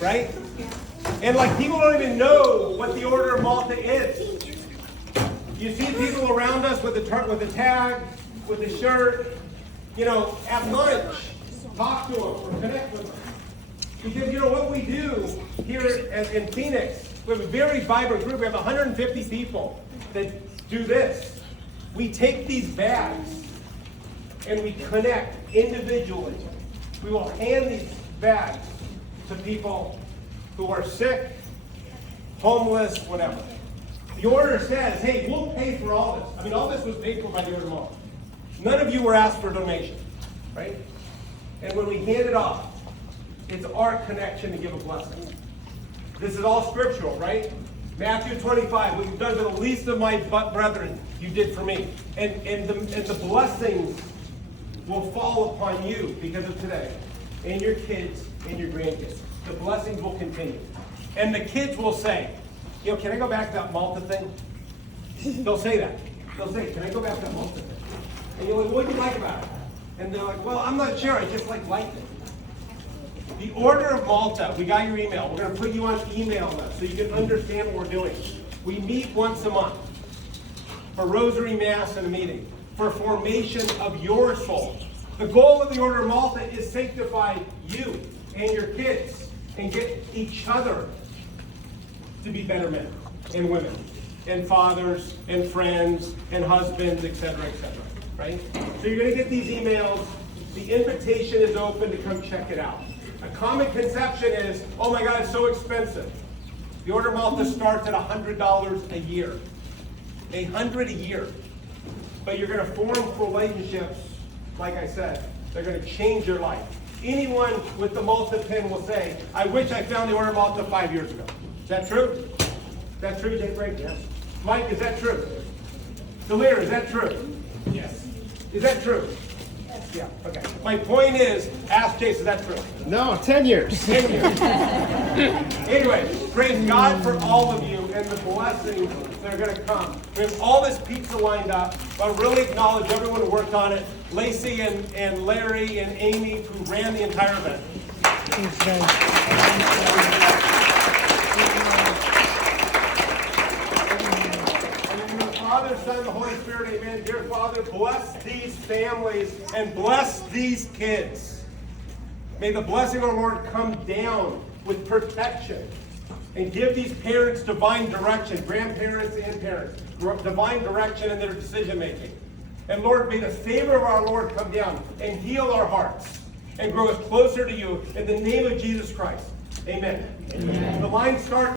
right? And like people don't even know what the Order of Malta is. You see people around us with a tag, with a shirt, at lunch, talk to them or connect with them. Because what we do here in Phoenix, we have a very vibrant group. We have 150 people that do this. We take these bags and we connect individually. We will hand these bags to people who are sick, homeless, whatever. The order says, hey, we'll pay for all this. I mean, all this was paid for by the Order of Malta. None of you were asked for a donation, right? And when we hand it off, it's our connection to give a blessing. This is all scriptural, right? Matthew 25, what you've done to the least of my brethren, you did for me. And the blessings will fall upon you because of today, and your kids and your grandkids. The blessings will continue. And the kids will say, can I go back to that Malta thing? They'll say that. They'll say, can I go back to that Malta thing? And you're like, what do you like about it? And they're like, well, I'm not sure. I just liked it. The Order of Malta, we got your email. We're going to put you on email list so you can understand what we're doing. We meet once a month for Rosary Mass and a meeting for formation of your soul. The goal of the Order of Malta is sanctify you and your kids and get each other to be better men and women and fathers and friends and husbands, etc., right? So you're going to get these emails. The invitation is open to come check it out. A common conception is, oh my God, it's so expensive. The Order of Malta starts at $100 a year. $100 a year. But you're going to form relationships, like I said, they're going to change your life. Anyone with the Malta pin will say, I wish I found the Order of Malta 5 years ago. Is that true? Is that true, Jake Frank? Yes. Mike, is that true? Delir, is that true? Yes. Is that true? Yeah, okay. My point is, ask Jason, is that true? No, 10 years. 10 years. Anyway, praise God for all of you and the blessings that are going to come. We have all this pizza lined up, but I really acknowledge everyone who worked on it. Lacey and Larry and Amy who ran the entire event. Father, Son, the Holy Spirit, amen. Dear Father, bless these families and bless these kids. May the blessing of our Lord come down with protection and give these parents divine direction, grandparents and parents, divine direction in their decision making. And Lord, may the favor of our Lord come down and heal our hearts and grow us closer to you in the name of Jesus Christ. Amen. Amen. The line starts.